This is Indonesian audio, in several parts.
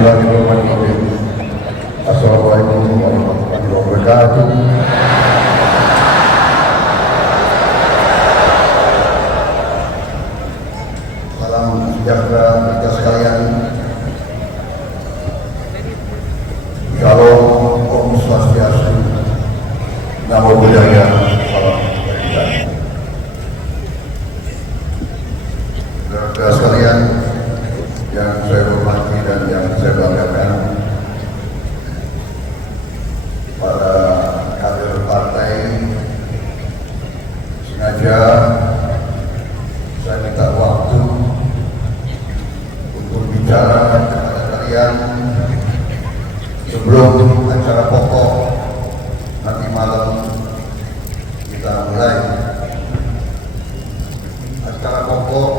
Bismillahirrahmanirrahim. Assalamualaikum warahmatullahi wabarakatuh. Salam sejahtera kita sekalian. Shalom, Om Swastiastu, Namo Buddhaya, salam kebajikan. Saudara sekalian yang saya hormati dan yang saya banggakan, para kader partai, sengaja saya minta waktu untuk bicara kepada kalian sebelum acara pokok nanti malam kita mulai. Acara pokok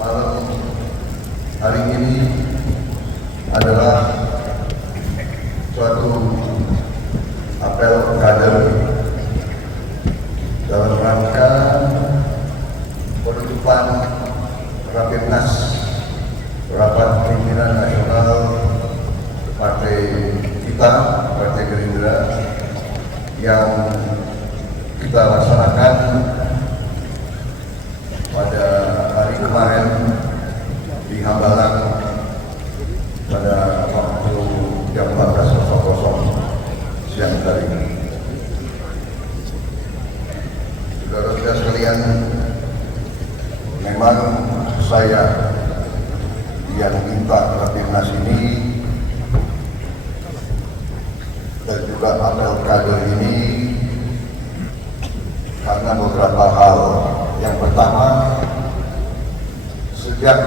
malam hari ini adalah suatu apel kader dalam rangka penutupan Rapimnas Rapat Pimpinan Nasional Partai kita, Partai Gerindra, yang kita laksanakan pada hari kemarin di Hambalang pada waktu jam 14.00 siang hari ini. Saudara-saudara sekalian, memang saya yang minta Rapimnas ini dan juga apel kader ini karena beberapa hal. Yang pertama, sejak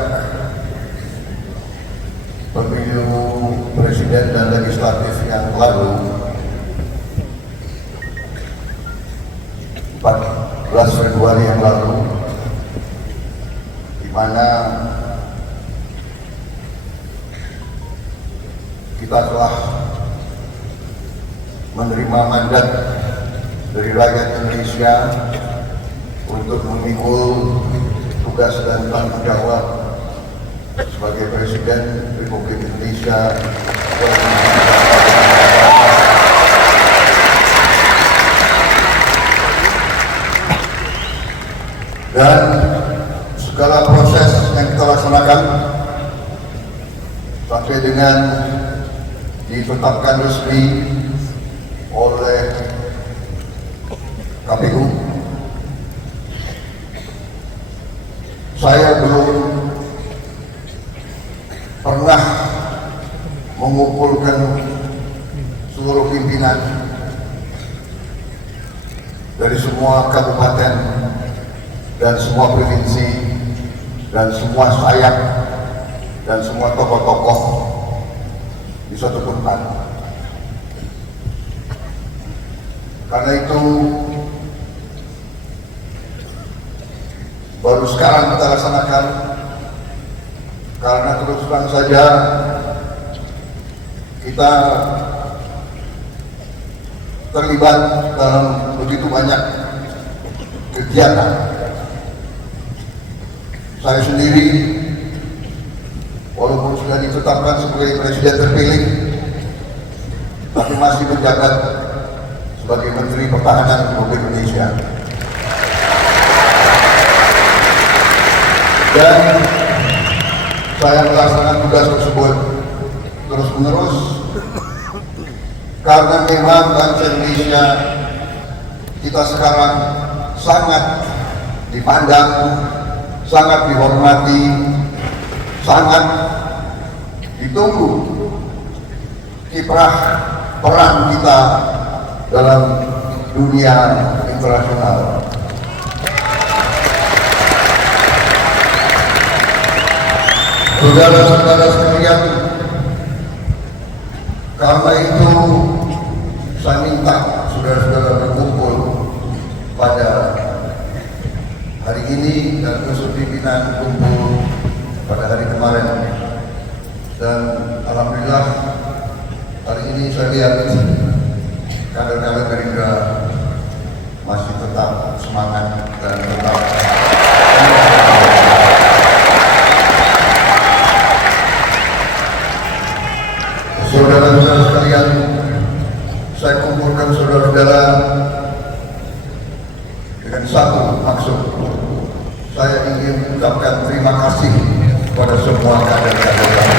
pemilu presiden dan legislatif yang lalu 14 Februari yang lalu, di mana kita telah menerima mandat dari rakyat Indonesia untuk memikul tugas dan tanggung jawab sebagai Presiden Republik Indonesia dan segala proses yang kita laksanakan sampai dengan ditetapkan resmi oleh KPU. Saya belum pernah mengumpulkan seluruh pimpinan dari semua kabupaten dan semua provinsi dan semua sayap dan semua tokoh-tokoh di suatu tempat. Karena itu baru sekarang kita laksanakan, karena terus terang saja kita terlibat dalam begitu banyak kegiatan. Saya sendiri walaupun sudah ditetapkan sebagai presiden terpilih, tapi masih menjabat sebagai Menteri Pertahanan Republik Indonesia. Dan saya melaksanakan tugas tersebut terus-menerus karena memang bangsa Indonesia kita sekarang sangat dipandang, sangat dihormati, sangat ditunggu kiprah peran kita dalam dunia internasional. Saudara-saudara sekalian, karena itu saya minta saudara-saudara berkumpul pada hari ini dan unsur pimpinan kumpul pada hari kemarin. Dan alhamdulillah hari ini saya lihat kader-kader Gerindra masih tetap semangat dan tetap saya kumpulkan saudara-saudara dengan satu maksud. Saya ingin ucapkan terima kasih kepada semua kader-kader kami.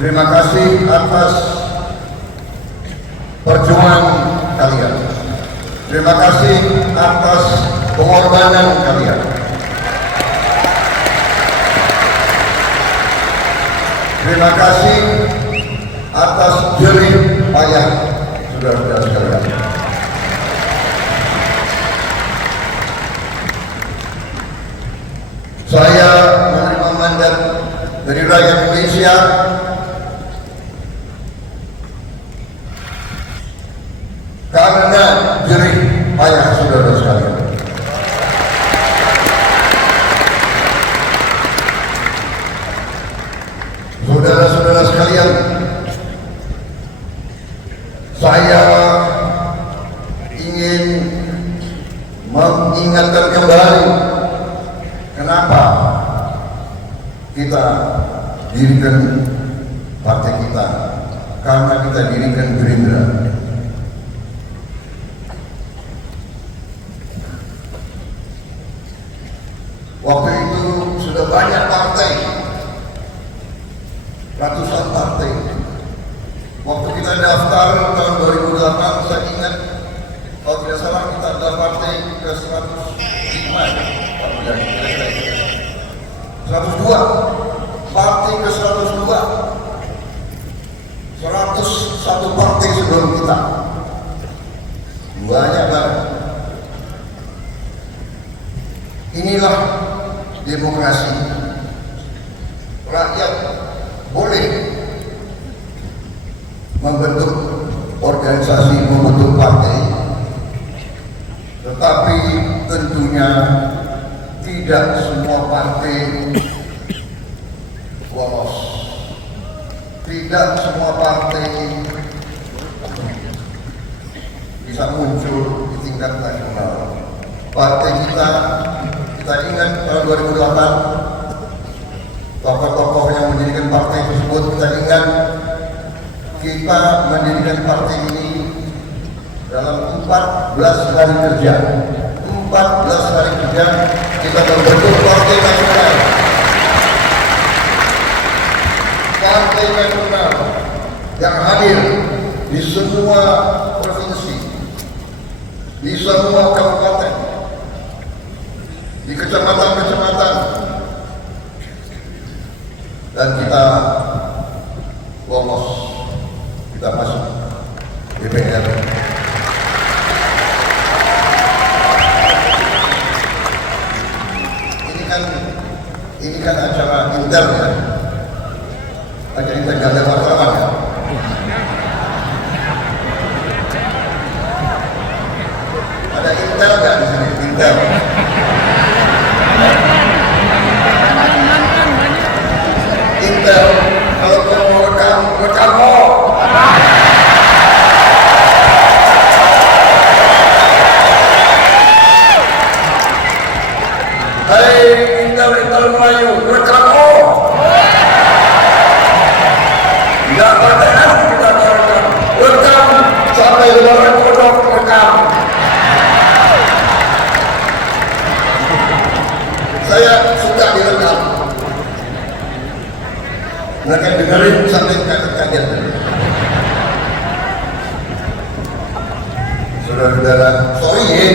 Terima kasih atas perjuangan kalian. Terima kasih atas pengorbanan kalian. Terima kasih atas jerih payah saudara-saudara sekalian. Saya menerima mandat dari rakyat Indonesia karena jerih payah saudara sekalian. Saudara-saudara sekalian, saya ingin mengingatkan kembali kenapa kita dirikan partai kita, karena kita dirikan Gerindra. Waktu itu sudah banyak partai, ratusan partai. Waktu kita daftar tahun 2008, saya ingat kalau tidak salah kita adalah partai ke 105, 102, partai ke 102, 101 partai sebelum kita. Banyak banget. Inilah demokrasi. Rakyat boleh membentuk organisasi, membentuk partai, tetapi tentunya tidak semua partai lolos. Tidak semua partai bisa muncul di tingkat nasional. Partai kita ingat tahun 2008, tokoh-tokoh yang mendirikan partai tersebut, kita ingat kita mendirikan partai ini dalam 14 hari kerja. 14 hari kerja kita membentuk partai nasional. Partai nasional yang hadir di semua provinsi, di semua kabupaten, di kecamatan-kecamatan, dan kita lolos, kita masuk DPR. Ini kan acara intel ya, acara intel gak ada wartawan ya. Ada intel nggak di sini? Intel. Intel, kalau kau mau rekam kok. Hei Intel Melayu, rekam kok. Nggak bertenan kita rekam sampai lebaran kodok rekam. Saya suka direkam. Mereka dengerin sampai kaget. Saudara-saudara, sorry ya.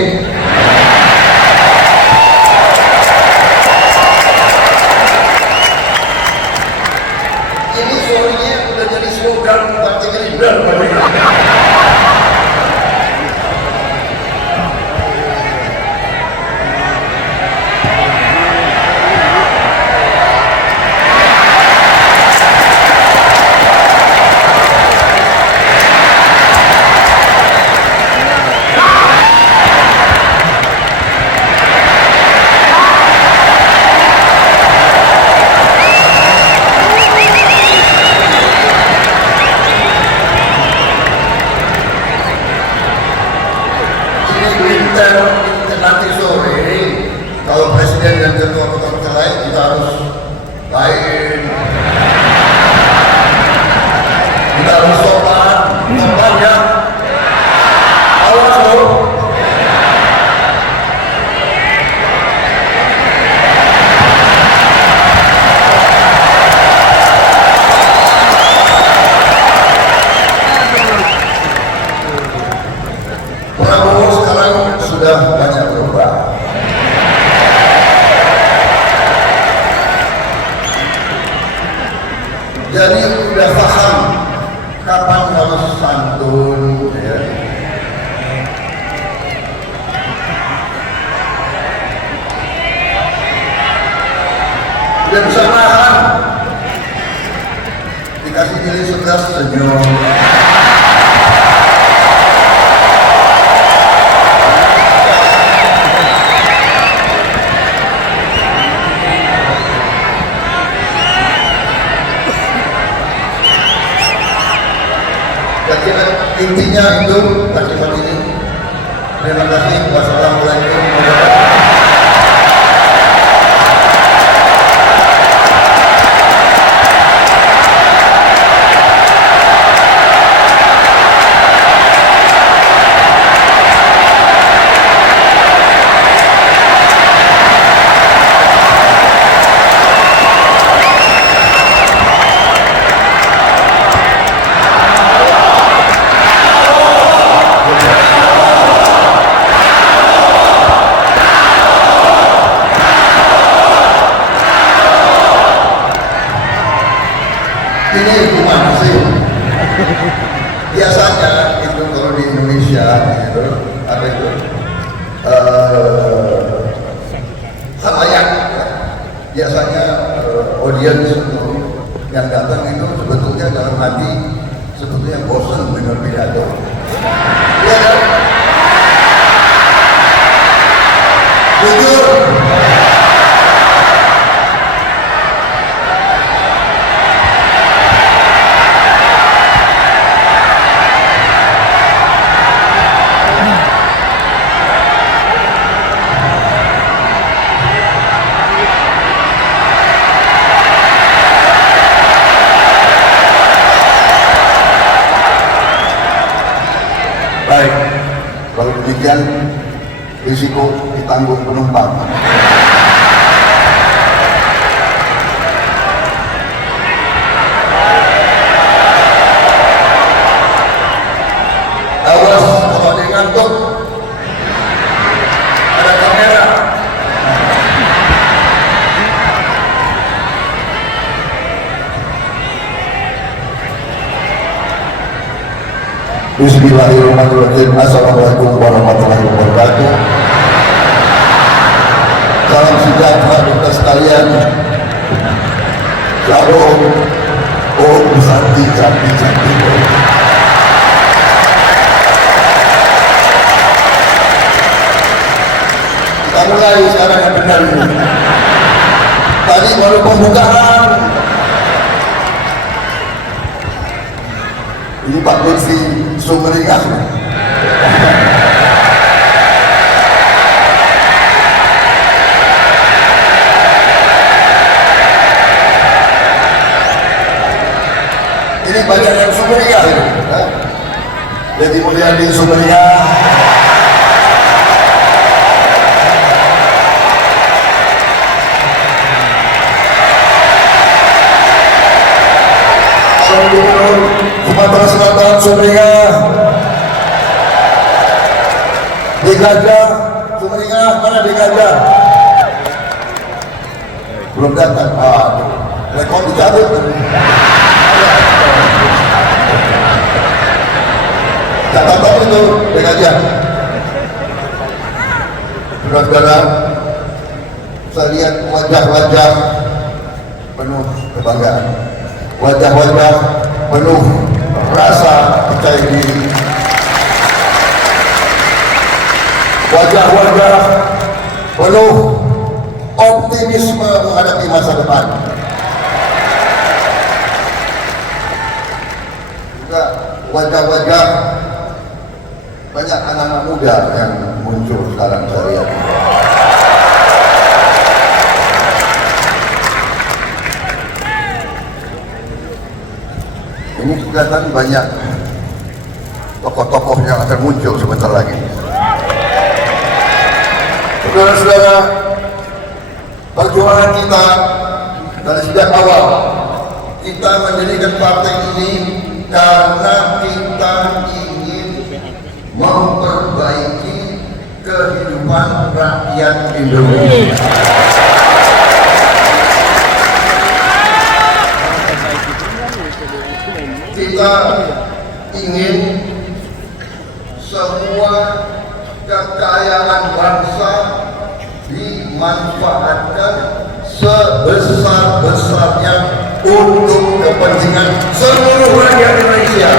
Ini sorry-nya udah jadi slogan Partai Gerindra. Jadi udah paham kapan harus santun, ya. Udah bisa nahan, dikasih nilai 11 senyum. Intinya itu kalimat ini. Terima kasih. Wassalamualaikum warahmatullahi wabarakatuh. Ini hukuman sih. Biasanya itu kalau di Indonesia itu apa itu halayak, biasanya audiens yang datang itu sebetulnya dalam hati sebetulnya bosan dengar pidato. Iya kan? Jujur. Baik, kalau demikian risiko ditanggung penumpang. Awas kalau dia ngantuk, ada kamera. Bismillahirrahmanirrahim. Assalamualaikum warahmatullahi wabarakatuh. Salam sejahtera kita sekalian. Shalom. Oh, Santi. Kita mulai sekarang yang benar ini. Tadi baru pembukaan. Ini Pak Lutfi Sumringah. Ini banyak yang Sumringah ini. Jadi Mulyadi Sumringah. Sumatera Selatan Sumringah, di Gajah Sumringah, mana di Gajah? Belum datang. Rekor dicabut. Catatan itu di Gajah. Saudara-saudara, saya lihat wajah-wajah penuh kebanggaan, wajah-wajah penuh rasa percaya diri, wajah-wajah penuh optimisme menghadapi masa depan. Juga wajah-wajah banyak anak-anak muda yang muncul sekarang saya lihat. Ini kelihatan banyak tokoh-tokoh yang akan muncul sebentar lagi. Saudara-saudara, perjuangan kita dari sejak awal, kita mendirikan partai ini karena kita ingin memperbaiki kehidupan rakyat Indonesia. kita ingin semua kekayaan bangsa dimanfaatkan sebesar-besarnya untuk kepentingan seluruh rakyat Indonesia.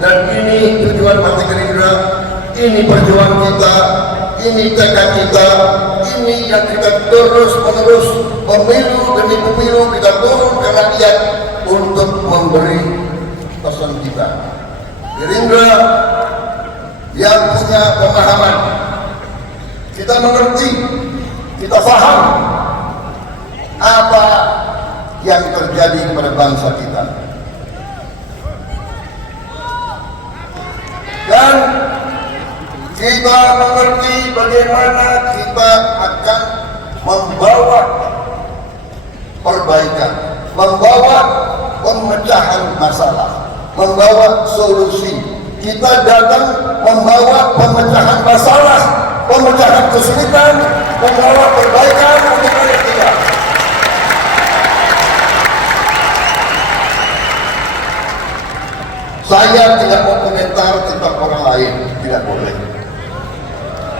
Dan ini tujuan Partai Gerindra, ini perjuangan kita, ini tekad kita, ini yang kita terus-menerus pemilu demi pemilu kita turun ke rakyat untuk memberi pesan kita. Gerindra yang punya pemahaman, kita mengerti, kita paham apa yang terjadi pada bangsa kita. Dan kita mengerti bagaimana kita akan membawa perbaikan, membawa pemecahan masalah, membawa solusi. Kita datang membawa pemecahan masalah, pemecahan kesulitan, membawa perbaikan untuk rakyat kita. Saya tidak mau komentar tentang orang lain, tidak boleh.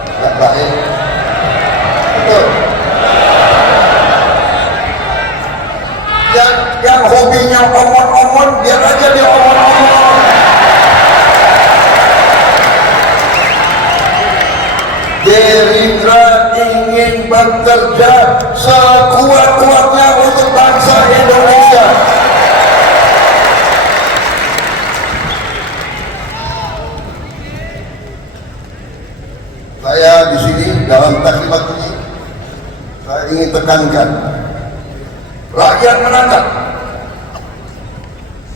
Tidak baik. Betul. Yang hobinya omong-omong, biar aja dia omong-omong. Gerindra ingin bekerja sekuat-kuatnya untuk bangsa Indonesia. Saya di sini dalam taklimat ini saya ingin tekankan, rakyat menangkap.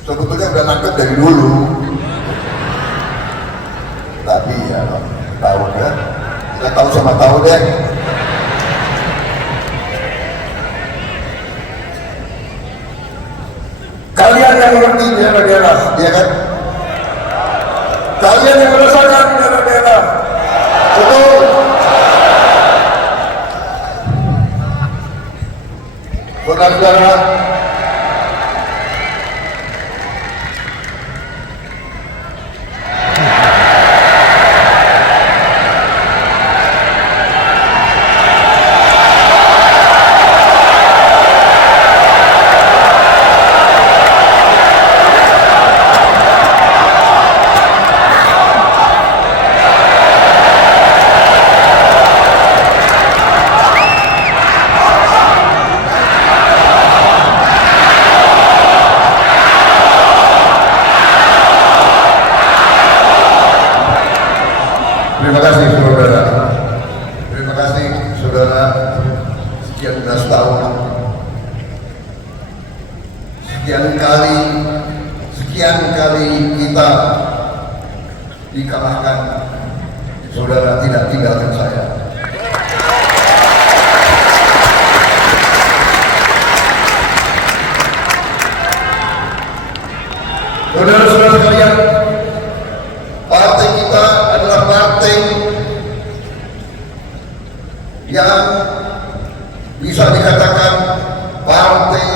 Sebetulnya udah nangkep dari dulu, tapi ya tahu kan, kita tahu sama tahu deh. Kalian yang mengerti di daerah-daerah, ya kan? Kalian yang merasakan di daerah-daerah. Betul. Saudara-saudara, terima kasih saudara. Terima kasih saudara. Sekian belas tahun, sekian kali kita dikalahkan. Saudara tidak tinggalkan saya. Saudara-saudara sekalian, partai kita adalah partai yang bisa dikatakan partai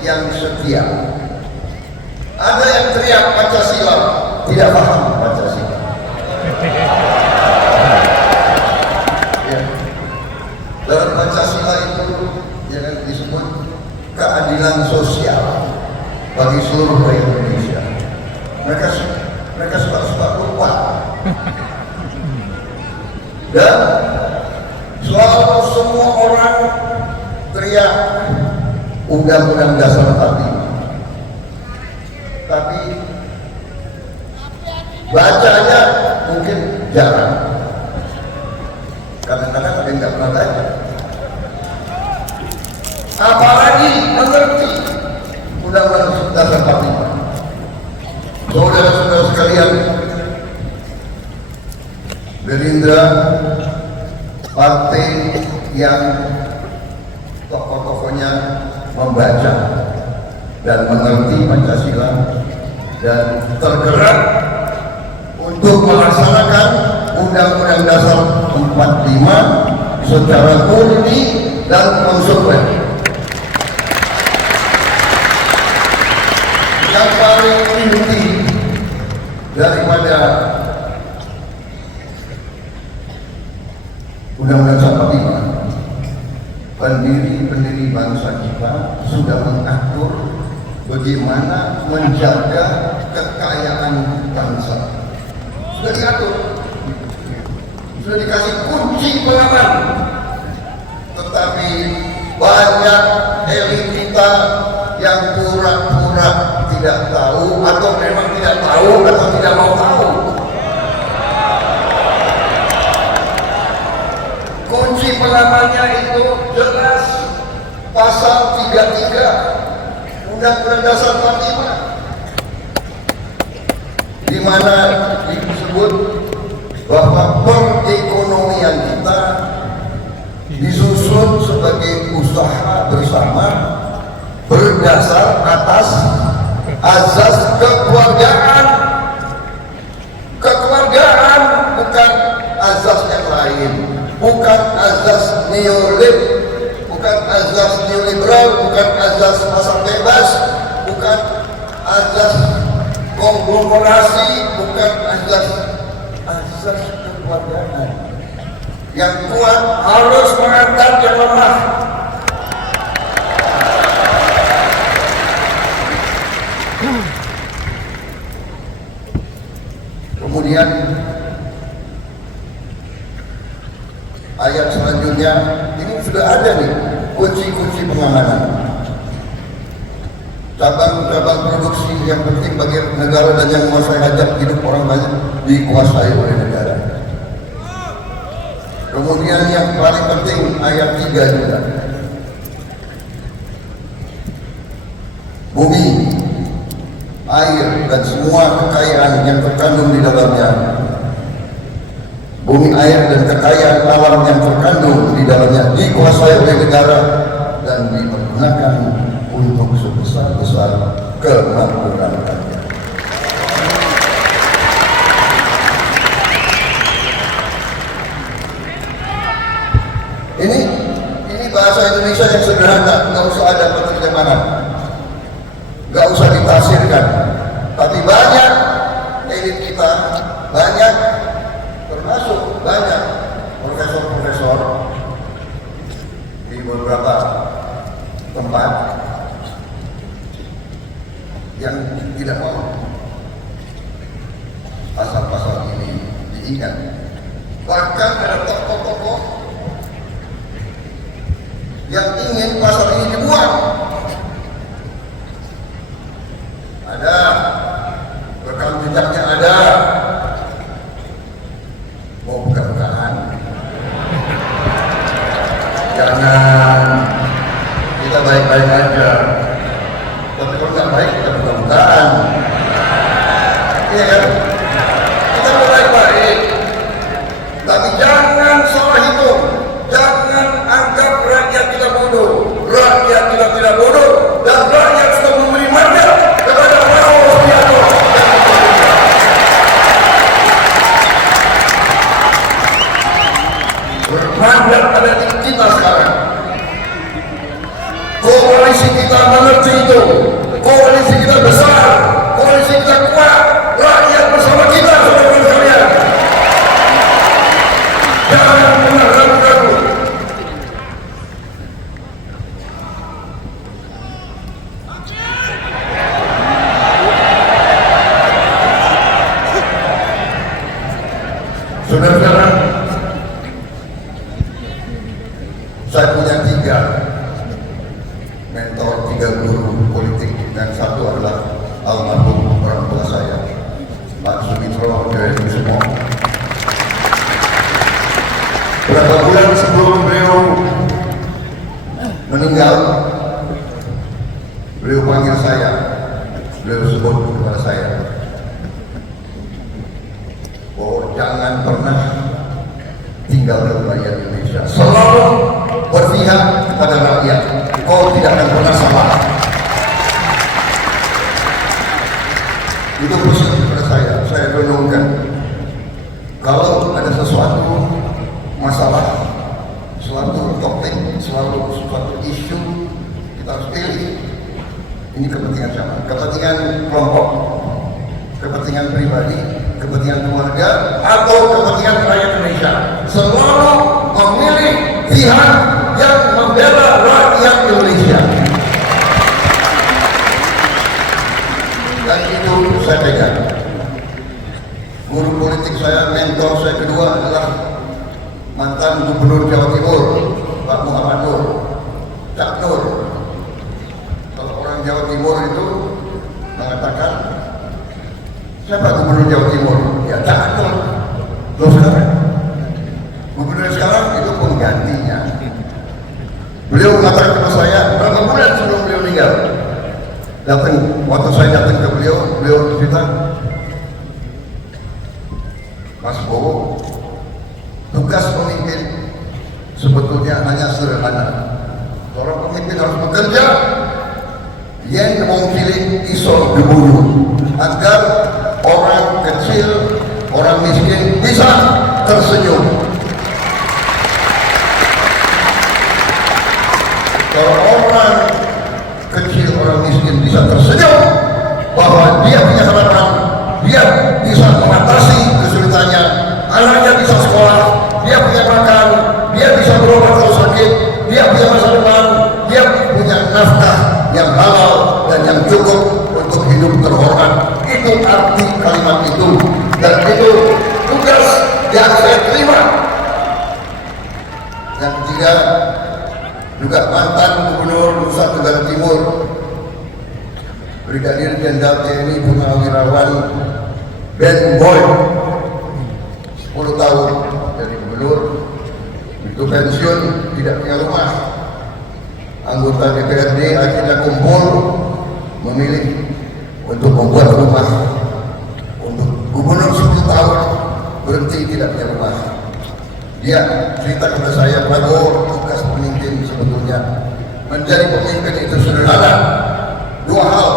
yang setia. Ada yang teriak Pancasila, tidak paham Pancasila. Ya. Dalam Pancasila itu yang disebut keadilan sosial bagi seluruh rakyat Indonesia. Mereka suka lupa. Dan selalu semua orang teriak Undang-Undang Dasar 45. Tapi bacanya mungkin jarang. Kadang-kadang ada yang nggak pernah baca. Apalagi mengerti Undang-Undang Dasar 45. Saudara-saudara sekalian, Gerindra partai yang tokoh-tokohnya membaca dan mengerti Pancasila dan tergerak untuk melaksanakan Undang-Undang Dasar 45 secara murni dan konsekuen. daripada Undang-Undang 45, pendiri bangsa kita sudah mengatur bagaimana menjaga kekayaan bangsa. Sudah diatur, sudah dikasih kunci pengaman. Tetapi banyak elit kita yang pura-pura tidak tahu, atau memang tidak tahu atau tidak mau tahu. Kunci pengamannya itu jelas, pasal 33 Undang-Undang Dasar 45, di mana disebut bahwa perekonomian kita disusun sebagai usaha bersama berdasar atas azas kekeluargaan. Kekeluargaan, bukan azas yang lain, bukan azas bukan azas neoliberal, bukan azas pasar bebas, bukan azas konglomerasi, bukan azas kekeluargaan. Yang kuat harus mengangkat yang lemah. Kemudian ayat selanjutnya ini sudah ada nih kunci-kunci pengamanan. Cabang-cabang produksi yang penting bagi negara dan yang menguasai hajat hidup orang banyak dikuasai oleh negara. Kemudian yang paling penting ayat 3 juga. Bumi, air dan semua kekayaan yang terkandung di dalamnya. Bumi, air dan kekayaan alam yang terkandung di dalamnya dikuasai oleh negara dan dipergunakan untuk sebesar-besar kemakmuran rakyat. Ini bahasa Indonesia yang sederhana, nggak usah ada penerjemahan, nggak usah ditafsirkan. Tapi banyak elit kita, banyak termasuk banyak profesor-profesor di beberapa tempat yang tidak mau pasal-pasal ini diingat. Bahkan ada tokoh-tokoh yang ingin pasal ini dibuang. Ada rekam jejaknya, ada mau buka-bukaan. Jangan, kita baik-baik aja. Tapi kalau nggak baik kita buka-bukaan. Iya kan? Kita baik-baik. Tapi jangan salah hitung. Jangan anggap rakyat kita bodoh. Rakyat kita tidak bodoh, dan rakyat sudah memberi mandat kepada Prabowo Subianto. Bermandat pada kita sekarang. Koalisi kita mengerti itu. Koalisi kita besar, koalisi kita kuat. Rakyat bersama kita, saudara sekalian. Jangan pernah ragu-ragu. Saudara-saudara, saya punya 3 mentor, 3 guru politik, dan satu adalah almarhum orang tua saya, Pak Sumitro Joyokusumo. Berapa bulan sebelum beliau meninggal, beliau panggil saya, beliau sebut kepada saya, oh jangan pernah tinggalkan rakyat Indonesia, selalu berpihak kepada rakyat, kau tidak akan pernah salah. Itu pesan kepada saya renungkan. Kalau ada sesuatu masalah, suatu topik, suatu isu, kita harus pilih. Ini kepentingan siapa? Kepentingan kelompok, kepentingan pribadi, kepentingan keluarga, atau kepentingan rakyat Indonesia. Selalu memilih pihak yang membela rakyat Indonesia. Dan itu saya pegang. Guru politik saya, mentor saya kedua adalah mantan Gubernur Jawa Timur, Pak Muhammad Nur, Cak Nur. Kalau orang Jawa Timur itu mengatakan, siapa Gubernur Jawa Timur? Ya Cak Nur. Loh sekarang, Gubernur sekarang itu penggantinya. Beliau mengatakan kepada saya berapa bulan sebelum beliau meninggal. Waktu saya datang ke beliau cerita, Mas Bowo, tugas pemimpin sebetulnya hanya sederhana. Seorang pemimpin harus bekerja, yen mau pilih iso dibunuh, agar orang kecil, orang miskin bisa tersenyum. Kalau orang kecil, orang miskin bisa tersenyum bahwa dia punya harapan, dia bisa mengatasi kesulitannya, anaknya bisa sekolah, dia punya makan, dia bisa berobat kalau sakit, dia punya masa depan, dia punya nafkah yang halal dan yang cukup untuk hidup terhormat. Itu arti kalimat itu, dan itu tugas yang saya terima. Dan dia juga mantan Gubernur Nusa Tenggara Timur, Brigadir Jenderal TNI Purnawirawan Ben Boy, 10 tahun jadi gubernur, itu pensiun, tidak punya rumah. Anggota DPRD akhirnya kumpul memilih untuk membuat rumah untuk gubernur 10 tahun berhenti tidak punya rumah. Dia cerita kepada saya, Prabowo, tugas pemimpin sebetulnya menjadi pemimpin itu sederhana. 2 hal,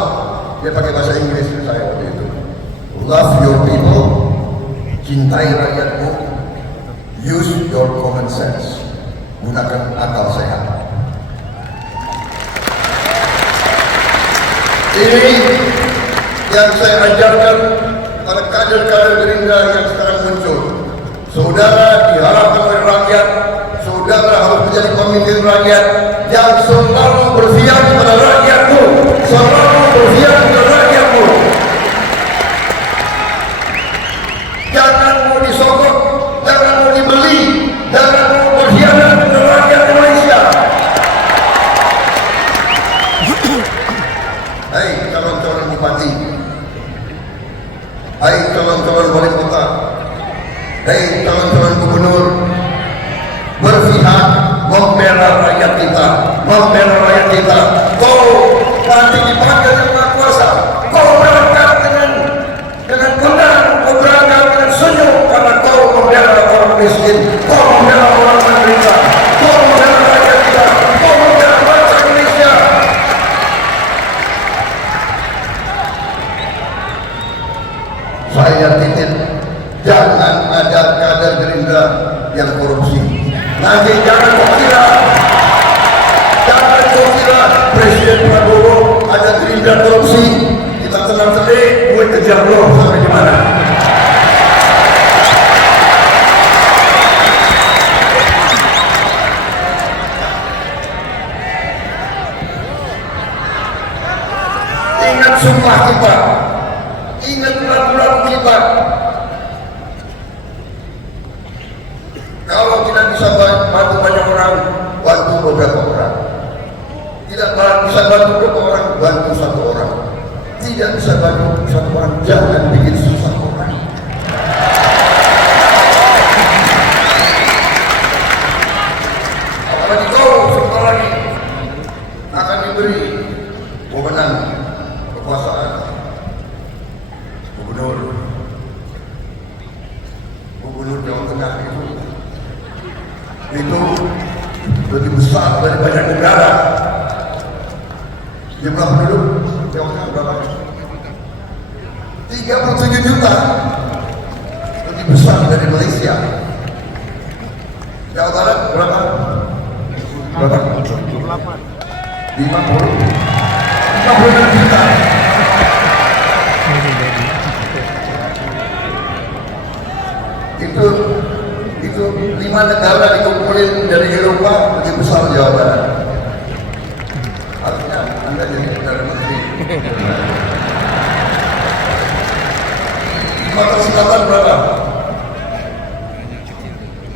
dia pakai bahasa Inggris ke saya waktu itu. Love your people, cintai rakyatmu, use your common sense, gunakan akal sehat. Ini yang saya ajarkan kepada kader-kader Gerindra yang sekarang muncul. Saudara diharapkan oleh rakyat, saudara harus menjadi pemimpin rakyat yang selalu berpihak kepada rakyatmu, selalu berpihak kepada rakyatmu. Jangan mau disogok, jangan mau dibeli, jangan mau berkhianat kepada rakyat Indonesia. Hai calon-calon bupati, hai calon-calon wali kota, hai calon-calon gubernur, berpihak membela rakyat kita, membela rakyat kita. Kau nanti dipanggil yang Maha Kuasa, kau berangkat dengan tenang, kau berangkat dengan senyum, karena kau membela orang miskin, kau membela orang menderita, kau membela rakyat kita, kau membela bangsa Indonesia. Saya titip, jangan ada kader Gerindra yang korupsi. Nanti jangan kau kira Presiden Prabowo ada Gerindra korupsi, kita tenang-tenang, gue kejar lo sampai di mana. Ingat sumpah kita, ingat lagu-lagu kita. Kalau tidak bisa bantu banyak orang, bantu beberapa orang. Tidak bisa bantu beberapa orang, bantu 1 orang. Tidak bisa bantu 1 orang, jangan bikin susah orang. Apalagi kau sebentar lagi akan diberi wewenang kekuasaan gubernur Jawa Tengah itu lebih besar dari banyak negara. Jumlah penduduk Jawa Tengah berapa? 37 juta, lebih besar dari Malaysia. Jawa Barat berapa? 50 juta. itu 5 negara dikumpulin dari Eropa lebih besar Jawa Barat. Harusnya Anda jadi Perdana Menteri. Sumatera Selatan berapa?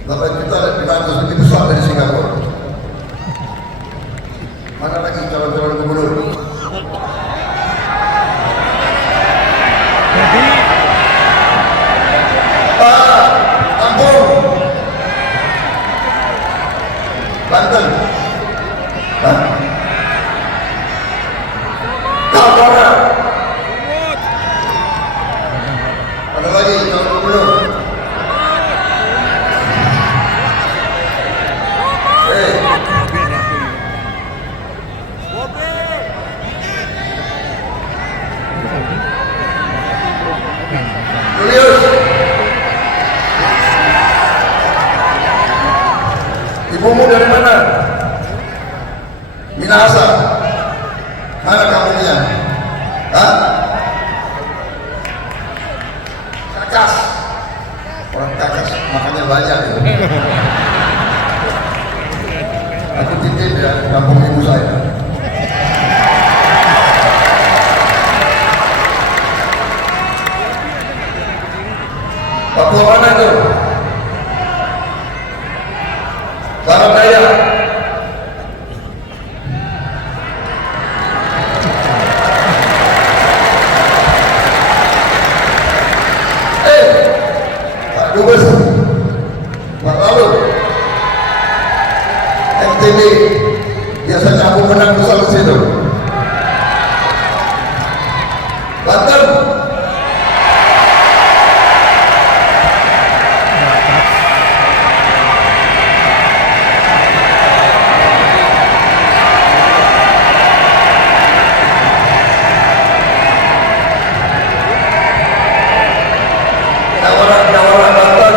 8.500.000 lebih besar dari Singapura. Mana lagi calon-calon gubernur? Lampung, Banten, Kaltara, ada lagi calon gubernur. Julius, ibumu dari mana? Minahasa. Mana kampungnya? Hah? Kakas. Orang Kakas makannya banyak ya. Aku titip ya kampung ibu saya. Papua mana itu? Barat Daya. Pak Dubes, Pak Lalu, NTB, biasanya aku menang besar di situ. Banten, Jawara Banten,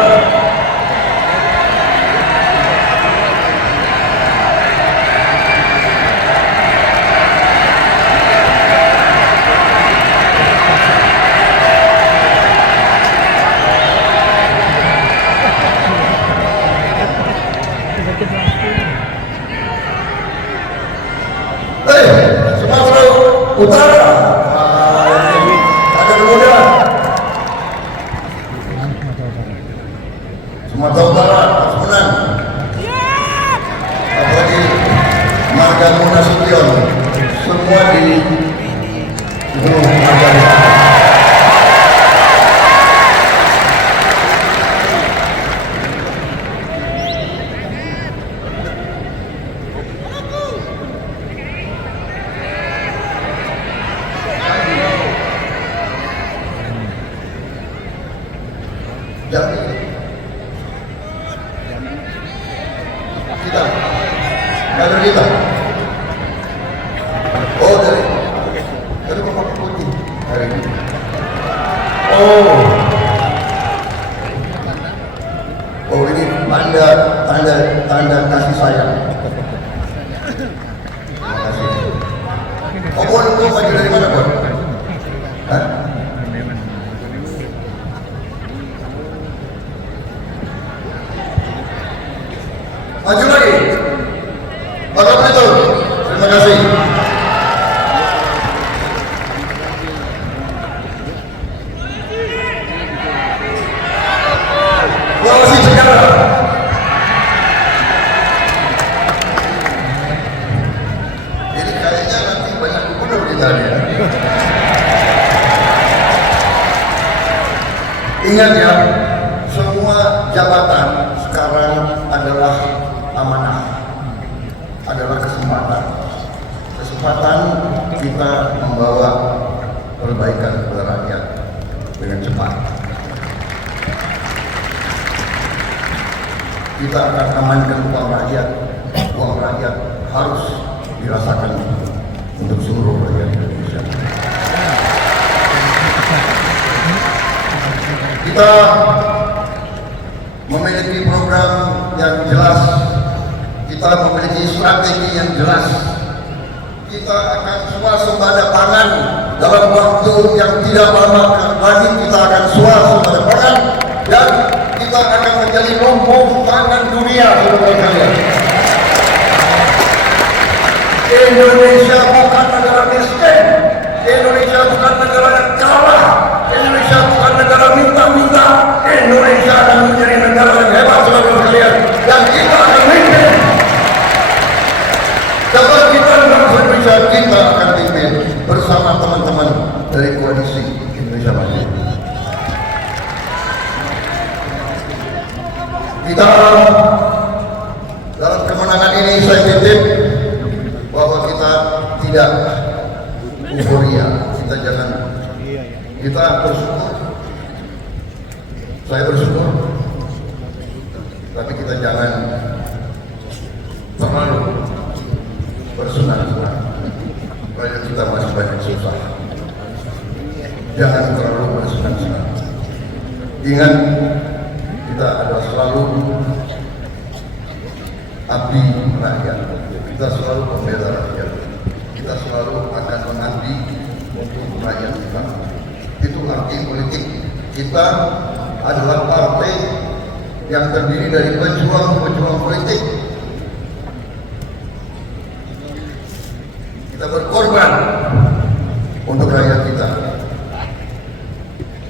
Sumatera Utara, ada muda. Sumatera Utara harus menang. Apalagi Marga Nasution, semua di Marga. Kita, kader kita. Oh dari Bapak Putih hari ini. Oh ini tanda kasih sayang. Terima kasih. Oh Bon, itu maju dari mana Bon? Hah? Maju lagi. Bapak Pelito, terima kasih. Sulawesi Tenggara. Jadi kayaknya nanti banyak gubernur kita ya. Ingat ya, semua jabatan sekarang adalah amanah, adalah kesempatan kita membawa perbaikan kepada rakyat dengan cepat. Kita akan amankan uang rakyat harus dirasakan untuk seluruh rakyat Indonesia. Kita memiliki program yang jelas, kita memiliki strategi yang jelas. Kita akan swasembada pangan dalam waktu yang tidak lama lagi. Kita akan swasembada pangan dan kita kita akan menjadi lumbung pangan dunia, saudara sekalian. Indonesia bukan negara miskin, Indonesia bukan negara yang kalah, Indonesia bukan negara minta-minta, Indonesia akan menjadi negara yang hebat, saudara sekalian, dan kita akan mimpin. Kalau kita bangsa Indonesia, kita akan pimpin bersama teman-teman dari koalisi Indonesia Maju. Kita dalam kemenangan ini saya titip bahwa kita tidak euforia, kita jangan, kita bersyukur, saya bersyukur, tapi kita jangan terlalu bersenang-senang, karena kita masih banyak susah. Jangan terlalu bersenang-senang. Ingat, kita adalah selalu abdi rakyat, kita selalu pembela rakyat, kita selalu akan mengabdi untuk rakyat kita. Itu arti politik. Kita adalah partai yang terdiri dari pejuang-pejuang politik. Kita berkorban untuk rakyat kita.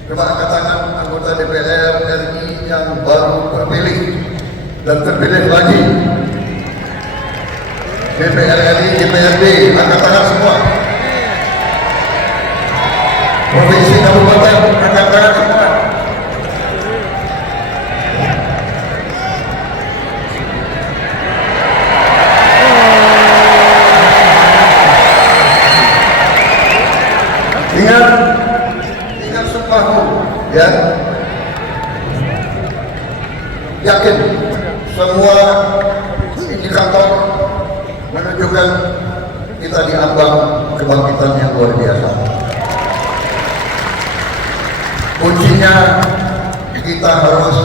Coba angkat tangan anggota DPR RI yang baru terpilih dan terpilih lagi. DPR RI, DPRD, angkat tangan semua. Provinsi kabupaten, angkat tangan semua. Ingat sumpahku, ya. Yakin semua indikator menunjukkan kita di ambang kebangkitan yang luar biasa. Kuncinya kita harus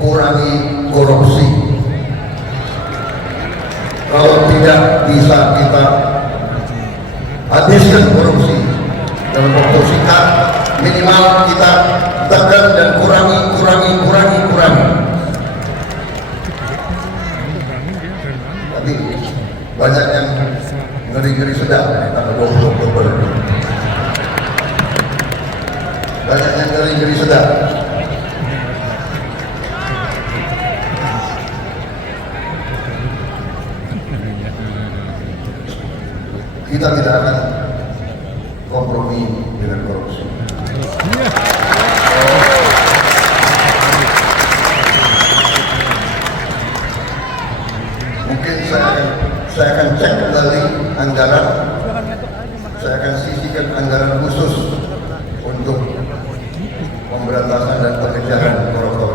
kurangi korupsi. Kalau tidak bisa kita habiskan korupsi dalam waktu singkat, minimal kita tekan dan kurangi. Tapi banyak yang ngeri-ngeri sedang dari tanggal 20 Oktober. Banyak yang ngeri-ngeri sedang. Kita tidak akan kompromi dengan korupsi. Mungkin saya akan cek kembali anggaran, saya akan sisihkan anggaran khusus untuk pemberantasan dan pengejaran koruptor.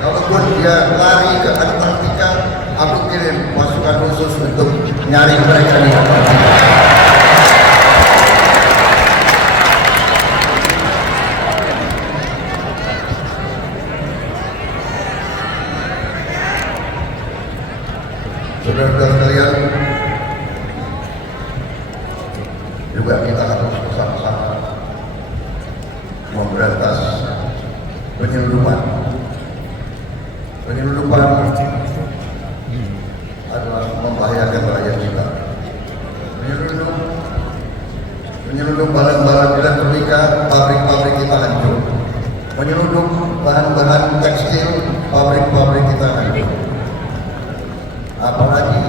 Kalaupun dia lari ke Antartika, aku kirim pasukan khusus untuk nyari mereka di Antartika. Saudara-saudara sekalian, juga kita harus bersama-sama memberantas penyelundupan. Penyelundupan adalah membahayakan rakyat kita. Penyelundup barang-barang elektronika, pabrik-pabrik kita hancur. Penyelundup bahan-bahan tekstil, pabrik-pabrik kita hancur. Apalagi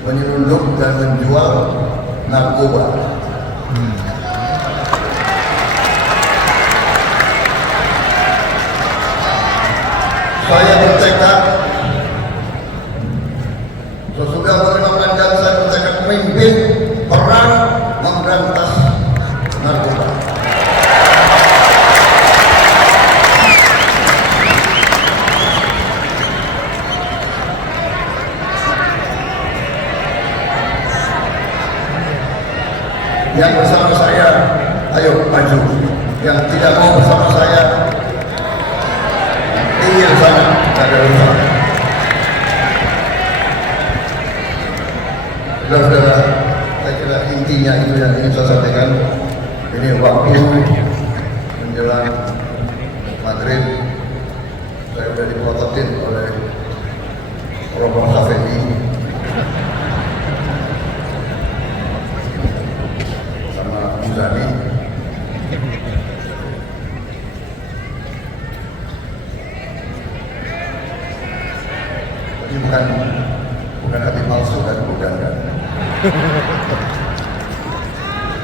penyelundup dan menjual narkoba. Saya bertekad, sesudah menerima mandat saya bertekad memimpin perang memberantas narkoba. Yang bersama saya, ayo maju. Yang tidak mau bersama saya, tinggal sana, tidak ada urusan. sampaikan, ini waktu menjelang maghrib, saya sudah dipototin oleh Romo Safedi sama Muzani. Ini bukan hati palsu dan bukan.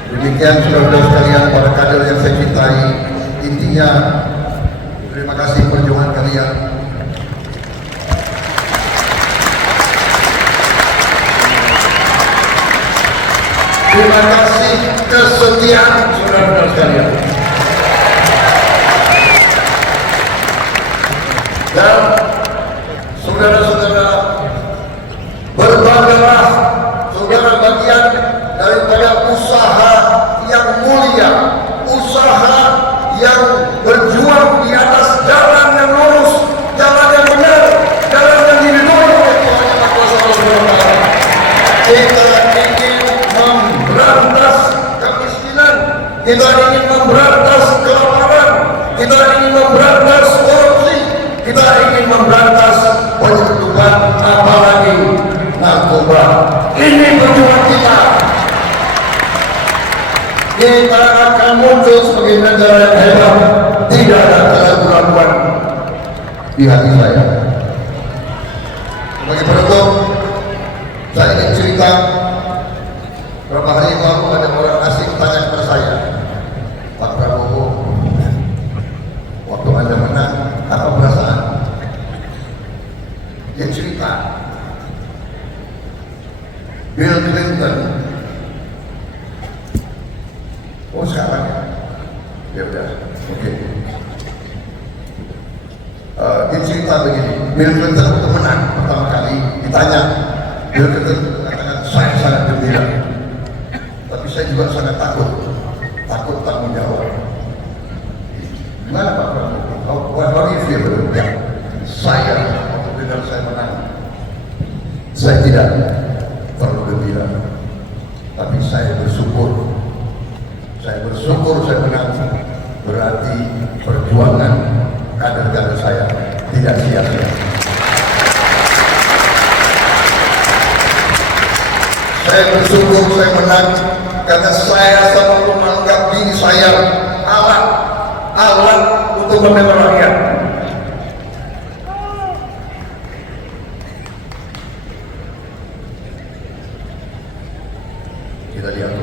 Demikian saudara sekalian, para kader yang saya cintai, intinya terima kasih perjuangan kalian. Terima kasih kesetiaan saudara-saudara sekalian. Dan saudara-saudara, berbanggalah saudara bagian daripada usaha yang mulia, usaha yang berjuang di atas jalan yang lurus, jalan yang benar, jalan yang diridhoi oleh Tuhan Yang Maha Kuasa Allah Subhanahu wa Ta'ala. Kita ingin memberantas kemiskinan, kita ingin memberantas kelaparan, kita ingin memberantas korupsi, kita ingin memberantas penyelundupan, apalagi narkoba. Ini perjuangan kita. Kita akan muncul sebagai negara yang hebat. Tidak ada keraguan di hati saya. Sebagai penutup, saya ingin cerita. Beberapa hari yang lalu ada orang asing tanya kepada saya, Pak Prabowo, waktu Anda menang, apa perasaan? Dia cerita, Bill Clinton. Oh sekarang ya udah, oke. Dia cerita begini, Bill Clinton waktu menang pertama kali ditanya, Bill Clinton mengatakan saya sangat gembira, tapi saya juga sangat takut tanggung jawab. Gimana Pak Prabowo? What do you feel? Ya, saya waktu dengar saya menang, saya tidak perlu gembira, tapi saya bersyukur. Saya bersyukur saya menang, berarti perjuangan kader-kader saya tidak sia-sia. Saya bersyukur saya menang karena saya selalu menganggap diri saya alat untuk membela rakyat. Kita lihat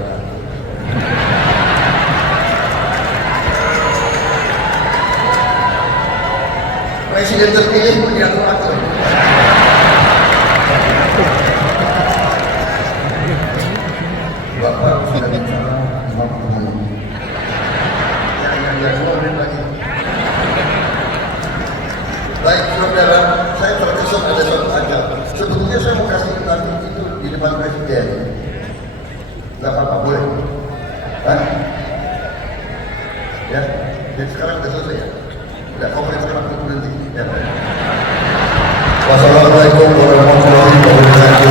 presiden terpilih pun diatur-atur. Bapak sudah bicara 50 menit. Ya, 2 menit lagi. Baik saudara, saya terkesan ada satu ajak. Sebetulnya saya mau kasih nanti itu di depan presiden. Gak apa-apa, boleh. Kan? Ya, jadi sekarang sudah selesai ya. Udah, konferensi waktu berhenti. Ya. Wassalamualaikum warahmatullahi wabarakatuh.